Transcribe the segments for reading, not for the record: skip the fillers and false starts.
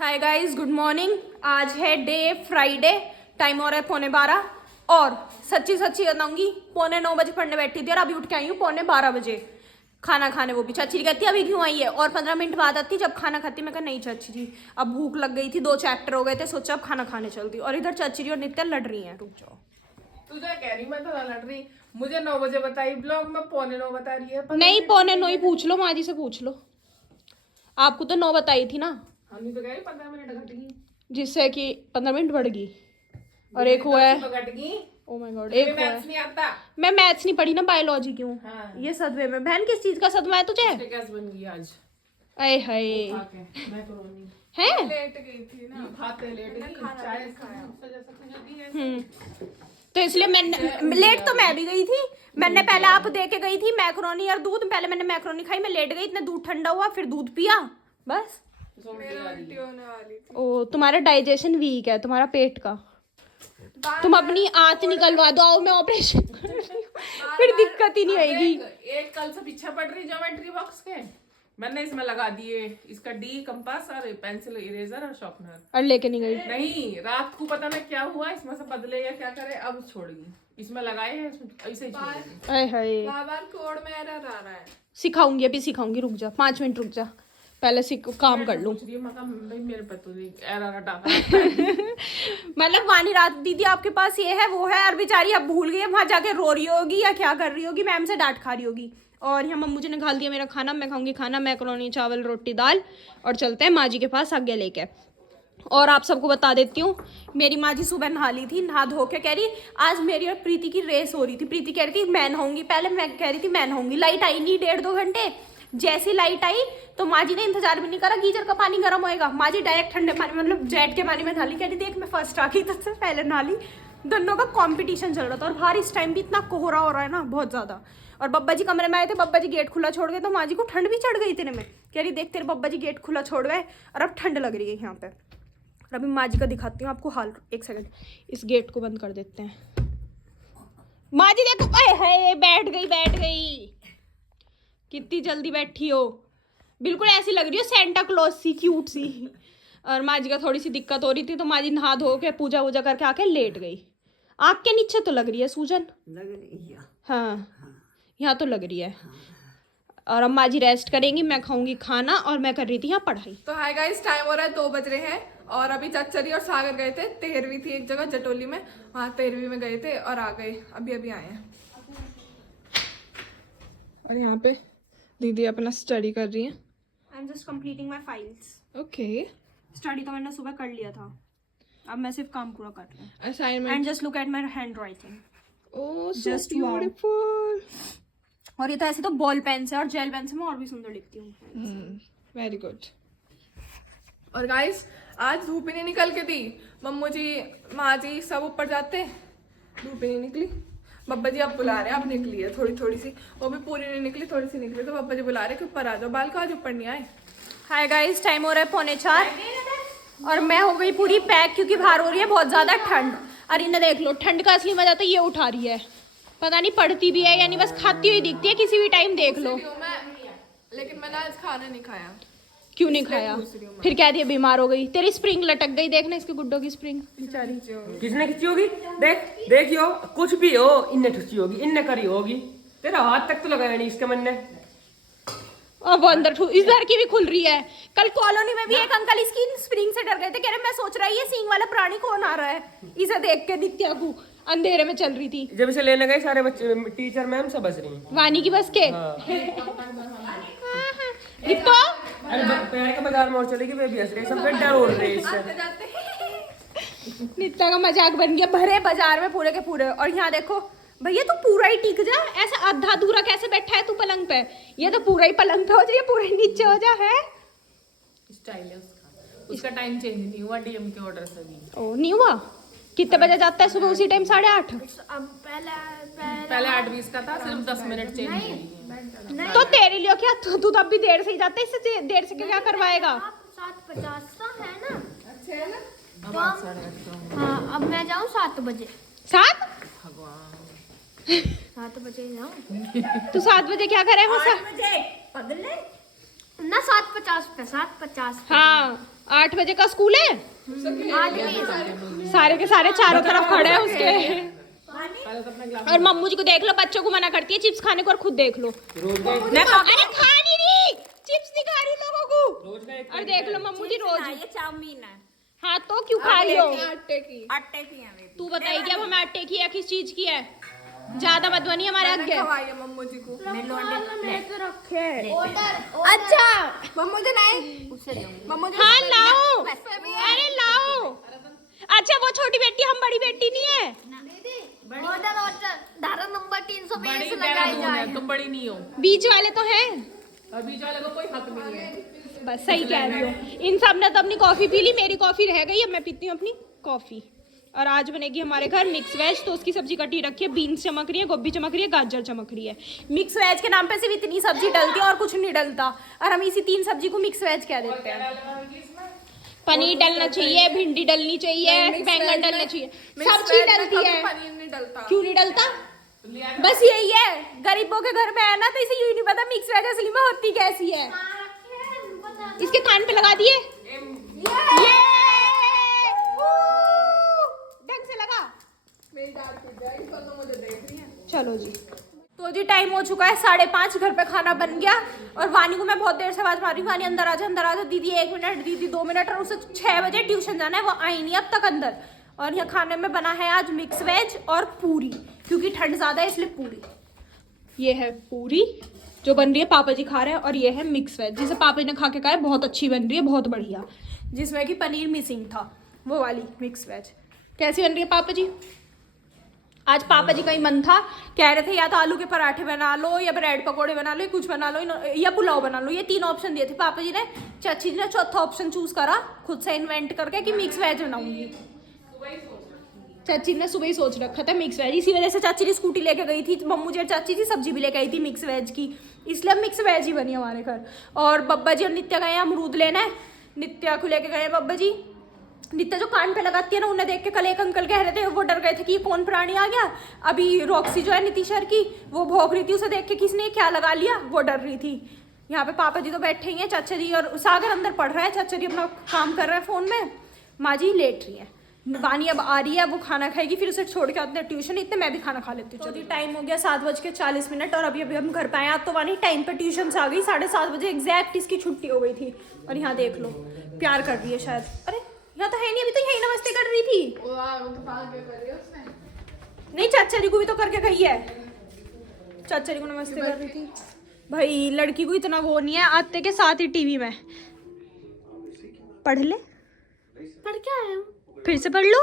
Hi guys, good morning. आज है day Friday, time हो रहा है 11:15 और सच्ची सच्ची बताऊंगी 9:45 बजे पढ़ने बैठी थी और अभी उठ के आई हूँ 11:45 बजे खाना खाने। वो भी चाची कहती है अभी क्यों आई है, और 15 मिनट बाद आती जब खाना खाती। मैं कहा नहीं चाची जी, अब भूख लग गई थी, 2 चैप्टर हो गए थे, सोचा अब खाना खाने चलती। और इधर चाची जी और नित्या लड़ रही हैं। रुक जाओ, तुझे कह रही मैं तो लड़ रही। मुझे 9 बजे बताई, ब्लॉग में 8:45 बता रही है। नहीं 8:45 ही पूछ लो, माँ जी से पूछ लो। आपको तो 9 बताई थी ना, हम तो कह रही 15 मिनट घट गई, जिससे कि 15 मिनट बढ़ गई। और एक हुआ है, घट गई। ओ माय गॉड, एक हुआ मैथ्स नहीं आता। मैं मैथ्स नहीं पढ़ी ना, बायोलॉजी क्यों। हाँ। ये सदमे में बहन, किस चीज का सदमा है तुझे? कैसे बन गई आज? अरे हाय मैक्रोनी है। लेट गई थी ना, खाते लेट गई, चाय खाया जैसा कुछ भी है। तो इसलिए मैंने लेट तो मैं भी गई थी। मैंने पहले आप दे के गई थी मैक्रोनी और दूध। पहले मैंने मैक्रोनी खाई, मैं लेट गई, इतना दूध ठंडा हुआ, फिर दूध पिया, बस। ओ, तुम्हारा डाइजेशन वीक है, तुम्हारा पेट का। तुम अपनी आंत निकलवा दो, आओ मैं ऑपरेशन कर रही हूँ, फिर दिक्कत ही नहीं आएगी। एक कल से पीछे पड़ रही ज्योमेट्री बॉक्स के, मैंने इसमें लगा दिए इसका डी कंपास और पेंसिल इरेजर और शार्पनर, और लेके नहीं गई। नहीं रात को पता नहीं क्या हुआ, इसमें से बदले या क्या करे, अब छोड़ गई। इसमें लगाए हैं, ऐसे ही छोड़ दी। अरे हाय, बार कोड में एरर आ रहा है। सिखाऊंगी, अभी सिखाऊंगी, रुक जा 5 मिनट, रुक जा, पहले काम कर लूं। मेरे पे तो एरर हटा मतलब वानी रात दीदी आपके पास ये है वो है, और बेचारी अब भूल गई है, वहां जाके रो रही होगी या क्या कर रही होगी, मैम से डांट खा रही होगी। और यहाँ मम्मू जी ने खा दिया मेरा खाना, मैं खाऊंगी खाना, मैकरोनी चावल रोटी दाल, और चलते हैं माँ जी के पास आगे लेके। और आप सबको बता देती हूँ, मेरी माँ जी सुबह नहा ली थी, नहा धो के कह रही आज मेरी और प्रीति की रेस हो रही थी। प्रीति कह रही थी मैं नहाऊंगी पहले, मैं कह रही थी मैं नहाऊंगी। लाइट आई नहीं 1.5-2 घंटे, जैसी लाइट आई तो माँ जी ने इंतजार भी नहीं करा, गीजर का पानी गर्म होएगा, माँ जी डायरेक्ट ठंडे पानी में, मतलब जेट के पानी में नहा ली। कह रही देख मैं फर्स्ट आ गई, सबसे पहले नहा ली। दोनों का कंपटीशन चल रहा था। और बाहर इस टाइम भी इतना कोहरा हो रहा है ना, बहुत ज्यादा। और बब्बा जी कमरे में आए थे, बब्बा जी गेट खुला छोड़ गए, तो माँ जी को ठंड भी चढ़ गई इतने में। कह रही देख तेरे बब्बा जी गेट खुला छोड़ गए और अब ठंड लग रही है यहाँ पे। और अभी माँ जी का दिखाती हूँ आपको हाल। एक सेकंड, इस गेट को बंद कर देते हैं। माँ जी देखो, अरे बैठ गई, कितनी जल्दी बैठी हो, बिल्कुल ऐसी लग रही हो सेंटा क्लॉज सी, क्यूट सी। और माँ जी का थोड़ी सी दिक्कत हो रही थी, तो माँ जी नहा धो के पूजा वूजा करके आके लेट गई। आँख के नीचे तो लग रही है सूजन, लग रही है। हाँ यहाँ तो लग रही है। और अब माँ जी रेस्ट करेंगी, मैं खाऊंगी खाना, और मैं कर रही थी यहाँ पढ़ाई। तो हाय गाइस, टाइम हो रहा है 2 बज रहे हैं और अभी चचरी और सागर गए थे, 13वीं थी एक जगह जटोली में, वहाँ 13वीं में गए थे और आ गए, अभी आए हैं। और यहाँ पे दीदी अपना स्टडी कर रही है। I am just completing my files. Okay, study तो मैंने सुबह कर लिया था, अब मैं सिर्फ काम पूरा कर रही हूँ। Assignment and just look at my hand writing, oh so Just wow. Beautiful. और ये तो ऐसे तो बॉल पेन से और जेल पेन से मैं और भी सुंदर लिखती हूँ। Very good. और गाइस आज धूप ही नहीं निकल के दी, मम्मू जी माँ जी सब ऊपर जाते, धूप ही नहीं निकली। बब्बा जी अब बुला रहे हैं, अब निकली है थोड़ी थोड़ी सी, वो भी पूरी नहीं निकली, थोड़ी सी निकली, तो बब्बा जी बुला रहे कि ऊपर आ जाओ, बाल का आज ऊपर नहीं आए। हाय गाइस, टाइम हो रहा है 3:45 और मैं हो गई पूरी पैक, क्योंकि बाहर हो रही है बहुत ज्यादा ठंड। और इन्हें देख लो, ठंड का असली मजा तो ये उठा रही है, पता नहीं पढ़ती भी है यानी बस खाती हुई दिखती है किसी भी टाइम, देख लो। लेकिन मैंने आज खाना नहीं खाया। क्यों नहीं खाया? फिर कह दिया बीमार हो गई, तेरी स्प्रिंग लटक गई, देखना इसके गुड्डों की स्प्रिंग बेचारी। किसने खींची होगी? देखियो कुछ भी हो, इनने खींची होगी, इनने करी होगी। तेरा हाथ तक तो लगाया नहीं इसके मन ने। अब अंदर इधर की भी खुल रही है। कल कॉलोनी में भी एक अंकल इसकी स्प्रिंग से डर गए थे, कह रहे मैं सोच रहा ये सींग वाला प्राणी कौन आ रहा है, इसे देख के दिखतिया को अंधेरे में चल रही थी। जब इसे लेने गए सारे बच्चे, टीचर मैम सब हंस रही हैं। वानी की बस के दीपो, अरे प्यारे के बाजार में और चलेगी, वे भी हंस रहे, सब डर उड़ रहे इससे। नित्या का मजाक बन गया भरे बाजार में पूरे के पूरे। और यहाँ देखो भैया, तू पूरा ही टिक जा, ऐसा आधा अधूरा कैसे बैठा है तू पलंग पे? ये तो पूरा ही पलंग पे हो जा, ये पूरा ही नीचे हो जा है। स्टाइल है उसका टाइम चेंज नहीं हुआ डीएम के ऑर्डर से भी। ओ नहीं हुआ? कितने बजे जाता है सुबह? उसी टाइम 8:30। अब पहले 8:20 का था, सिर्फ 10 मिनट चेंज हुई है। तो तेरे लिए क्या, तू तो अब भी देर से ही जाता है, इससे देर से क्या करवाएगा? 7:50 का है ना? अच्छा है ना? अब 8:30 हाँ, अब मैं जाऊँ 7 बजे। 7? 7 बजे जाऊँ। तू 7 बजे क्या करे? वो 8 बजे पगले ना 7:50 पे 7:50 हाँ 8 बजे का स्कूल है। सारे के सारे चारों तरफ खड़े हैं उसके। और मम्मू जी को देख लो, बच्चों को मना करती है चिप्स खाने को और खुद देख लो। अरे खा नहीं रही, चिप्स नहीं खा रही लोगों को। और देख लो मम्मू जी रोज। ये चाउमीन है, हाँ तो क्यों खा रही हो? आटे की आटे की है मेरी। तू बताएगी अब हमें आटे की है किस चीज की है? ज्यादा मत बनी हमारे आगे। खवाई है मम्मू जी को। ऑर्डर अच्छा मम्मू जी नहीं, मम्मू जी हाँ लाओ, अरे लाओ। अच्छा वो छोटी बेटी, हम बड़ी बेटी नहीं है। ऑर्डर धारा नंबर 320 बड़ी लगाई देहरादून जाए। है, तुम बड़ी नहीं हो। बीच वाले तो हैं। अभी वाले को कोई हक नहीं है। बस सही कह रही हो। इन सब ने तो अपनी कॉफी पी ली, मेरी कॉफी रह गई, अब मैं पीती हूँ अपनी कॉफी। और आज बनेगी हमारे घर मिक्स वेज, तो उसकी सब्जी कटी रखी है, बीन्स चमक रही है, गोभी चमक रही है, गाजर चमक रही है। मिक्स वेज के नाम पे सिर्फ इतनी सब्जी डलती है और कुछ नहीं डलता, और हम इसी 3 सब्जी को मिक्स वेज कह देते हैं। पनीर डलना चाहिए, भिंडी डलनी चाहिए, बैंगन डलना चाहिए, सब चीज डलती है। पनीर नहीं डलता। क्यों नहीं डलता? बस यही है, गरीबों के घर में है ना, तो इसे यही नहीं पता मिक्स वेज असली में होती कैसी है। इसके कान पे लगा दिए, ये ढंग से लगा। मेरी दाल पी जाएगी तो मुझे देख रही है। चलो जी, तो जी टाइम हो चुका है 5:30, घर पे खाना बन गया। और वानी को मैं बहुत देर से आवाज मार रही हूँ, वानी अंदर आ जा दीदी 1 मिनट, दीदी 2 मिनट। और उसे 6 बजे ट्यूशन जाना है, वो आई नहीं अब तक अंदर। और यहाँ खाने में बना है आज मिक्स वेज और पूरी, क्योंकि ठंड ज्यादा है इसलिए पूरी। ये है पूरी जो बन रही है, पापा जी खा रहे हैं। और ये है मिक्स वेज जिसे पापा जी ने खा के कहा है बहुत अच्छी बन रही है, बहुत बढ़िया, जिसमें कि पनीर मिसिंग था, वो वाली मिक्स वेज। कैसी बन रही है पापा जी? आज पापा जी का ही मन था, कह रहे थे या तो आलू के पराठे बना लो, या ब्रेड पकोड़े बना लो, या कुछ बना लो, या पुलाव बना लो। ये 3 ऑप्शन दिए थे पापा जी ने। चाची जी ने चौथा ऑप्शन चूज करा खुद से इन्वेंट करके कि मिक्स वेज बनाऊंगी। चाची ने सुबह ही सोच रखा था मिक्स वेज, इसी वजह से चाची ने स्कूटी लेके गई थी, मम्मू जी और चाची जी सब्जी भी लेके आई थी मिक्स वेज की, इसलिए अब मिक्स वेज ही बनी हमारे घर। और बब्बा जी और नित्या गए हैं अमरूद लेना है, नित्या को लेके गए हैं बब्बा जी। नित्या जो कान पे लगाती है ना, उन्हें देख के कल एक अंकल कह रहे थे, वो डर गए थे कि ये कौन प्राणी आ गया। अभी रॉक्सी जो है नीतीशर की, वो भौंक रही थी, उसे देख के किसने क्या लगा लिया, वो डर रही थी। यहाँ पे पापा जी तो बैठे ही हैं, चाचा जी और सागर अंदर पढ़ रहा है, चाचा जी अपना काम कर रहे हैं फोन में, माँ जी लेट रही है। वानी अब आ रही है, वो खाना खाएगी, फिर उसे छोड़ के आते हैं ट्यूशन, इतने मैं भी खाना खा लेती हूँ। तो टाइम हो गया 7:40 और अभी हम घर पे आए। आज तो वानी टाइम पे ट्यूशन से आ गई, 7:30 बजे एग्जैक्ट इसकी छुट्टी हो गई थी। और यहाँ देख लो प्यार कर रही है शायद, अरे यहाँ तो है नहीं, अभी तो यही नमस्ते कर रही थी। नहीं चाचा जी को भी तो करके गई है, चाचा जी को नमस्ते कर रही थी। भाई लड़की को इतना वो नहीं है, आते के साथ ही टीवी में पढ़ ले, पढ़ क्या आया हूँ? फिर से पढ़ लो।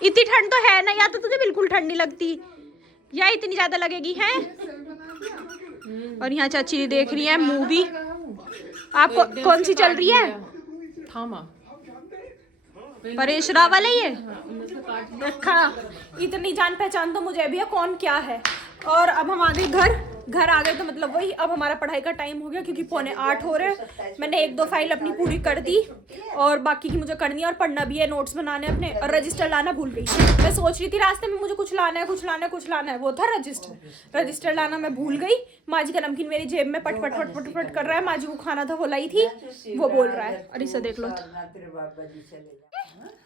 इतनी ठंड तो है ना, या तो तुझे बिल्कुल ठंड नहीं लगती या इतनी ज्यादा लगेगी है। और यहाँ चाची देख रही है मूवी। आपको कौन सी चल रही है? थामा परेश रावल है ये रखा। इतनी जान पहचान तो मुझे भी है कौन क्या है। और अब हम आ गए घर आ गए, तो मतलब वही अब हमारा पढ़ाई का टाइम हो गया, क्योंकि 7:45 हो रहे हैं। मैंने 1-2 फाइल अपनी पूरी कर दी, और बाकी की मुझे करनी है, और पढ़ना भी है, नोट्स बनाने अपने, और रजिस्टर लाना भूल गई। मैं सोच रही थी रास्ते में मुझे कुछ लाना है, वो था रजिस्टर लाना मैं भूल गई। माँ जी का नमकीन मेरी जेब में पट पट कर रहा है, माँ जी को खाना था वो लाई थी, वो बोल रहा है। और इसे देख लो,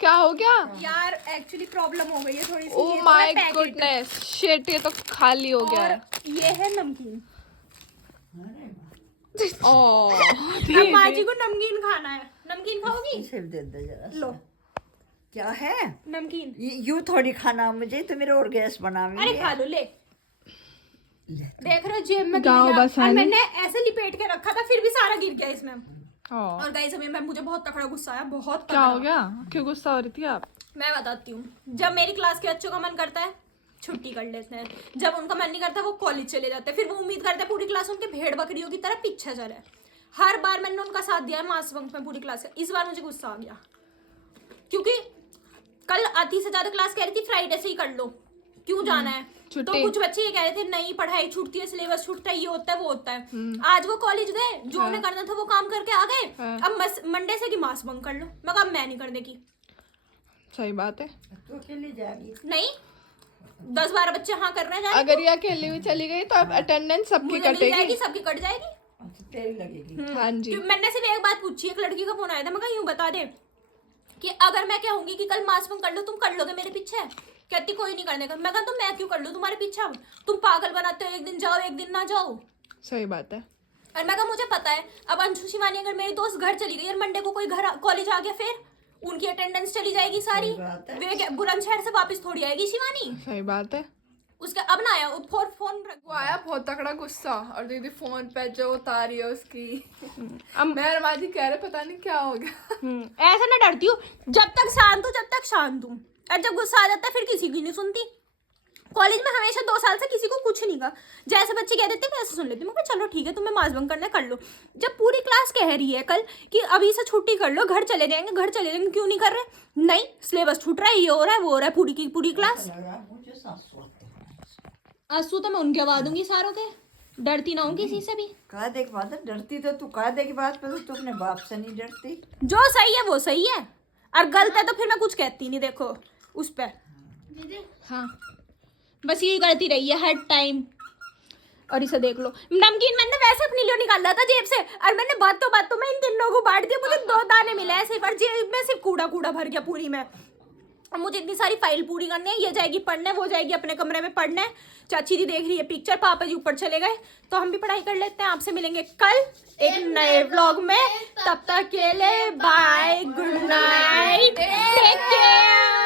क्या हो गया? यार एक्चुअली प्रॉब्लम हो गई है थोड़ी सी। ओ माय गुडनेस शिट, ये तो खाली हो गया है। ये है नमकीन। ओह माँ जी को नमकीन खाना है, नमकीन खाओगी? सिर्फ दे दो जरा। लो क्या है नमकीन, यूं थोड़ी खाना, मुझे तो मेरे और गैस बनावी अरे खा लो, ले देख रहे हो जेब में गाँव गिर गया। बस और है मैंने ऐसे लिपेट के रखा था, फिर भी सारा गिर गया इसमें। ओह, और गाइस अभी मुझे बहुत तगड़ा गुस्सा आया, बहुत क्या तगड़ा। हो गया? क्यों गुस्सा हो रही थी आप? मैं बताती हूँ। जब मेरी क्लास के बच्चों का मन करता है छुट्टी कर लेते हैं, जब उनका मन नहीं करता वो कॉलेज चले जाते हैं, फिर वो उम्मीद करते हैं पूरी क्लास उनके भेड़ बकरियों की तरह पीछे चले। हर बार मैंने उनका साथ दिया है मास बंक में पूरी क्लास का। इस बार मुझे गुस्सा आ गया, क्योंकि कल आधी से ज्यादा क्लास कह रही थी फ्राइडे से ही कर लो, क्यों जाना है। तो छुट्टी। कुछ बच्चे ये कह रहे थे नहीं पढ़ाई छूटती है, सिलेबस छूटता है, ये होता है वो होता है। आज वो कॉलेज गए, जो उन्हें करना था वो काम करके आ गए। अब मंडे से कि मास बंक कर लो। मैं कहा मैं नहीं करने की। सही बात है। तू अकेले जाएगी? नहीं 10-12 बच्चे हाँ कर रहे हैं, अगर ये अकेले भी चली गई तो अब अटेंडेंस सबकी मुझे मिल कटेगी। जाएगी, सबकी कट जाएगी। अच्छा, तेरी लगेगी। हाँ जी। मैंने सिर्फ एक बात पूछी, एक लड़की का फोन आया था, मैं कहा यूं बता दे कि अगर मैं कहूंगी कि कल मास बंक कर लो, तुम कर लोगे मेरे पीछे? कहती कोई नहीं करने का। मैं कहा तो मैं क्यों कर लूं तुम्हारे पीछे? अब तुम पागल बनाते हो, एक दिन जाओ एक दिन ना जाओ। सही बात है। और मैं कहा मुझे पता है, अब अंशु शिवानी अगर मेरी दोस्त घर चली गई और मंडे को कोई घर कॉलेज आ गया, फिर उनकी अटेंडेंस चली जाएगी सारी। सही बात है। वे बुलंदशहर से वापस थोड़ी आएगी शिवानी। सही बात है। उसका अब ना आया फोन वो आया बहुत तकड़ा गुस्सा और दीदी फोन पे जो उतारी है उसकी। अब मैं और माजी कह रहे पता नहीं क्या हो गया। ऐसा ना डरती हूँ, जब तक शांत हूँ जब तक शांत हूँ, और जब गुस्सा आ जाता है फिर किसी की नहीं सुनती। कॉलेज में हमेशा 2 साल से किसी को कुछ नहीं कहा, जैसे बच्चे कह देते हैं वैसे सुन लेती हूँ। मैं कहा चलो ठीक है, तुम्हें मास बंक करना है कर लो। जब पूरी क्लास कह रही है कल कि अभी से छुट्टी कर लो, घर चले जाएंगे, क्यों नहीं कर रहे? नहीं, सिलेबस छूट रहा है, ये हो रहा है वो हो रहा है, पूरी की पूरी क्लास। लगा मुझे सासू आते हैं। आंसू तो मैं उनके आवा दूंगी सारों के, डरती ना हूँ किसी से भी। कहा दे की बात है, डरती तो तू कहा दे की बात पर, तू अपने बाप से नहीं डरती। जो सही है वो सही है, और गलत है तो फिर मैं कुछ कहती नहीं। देखो उस पर, हाँ बस यही करती रही है हर टाइम। और इसे देख लो, नमकीन मैंने वैसे अपने लिए निकाला था जेब से, और मैंने बातों में इन तीनों को बांट दिया। मुझे 2 दाने मिले ऐसे, पर जेब में सिर्फ कूड़ा भर गया पूरी में। और मुझे इतनी सारी फाइल पूरी करनी है, ये जाएगी पढ़ने, वो जाएगी अपने कमरे में पढ़ने। चाची जी देख रही है पिक्चर, पापा जी ऊपर चले गए, तो हम भी पढ़ाई कर लेते हैं। आपसे मिलेंगे कल एक नए व्लॉग में, तब तक के लिए bye, good night, take care.